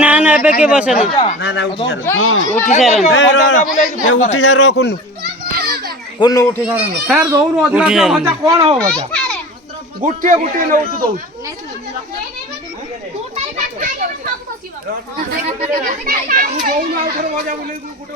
ना ना एबे के बसे ना ना उठी सार कुन्नु कुन्नु उठी सार सर दौर भजा कौन हो भजा गुटिए गुटिए नौ तू दौर भजा बोले गुटे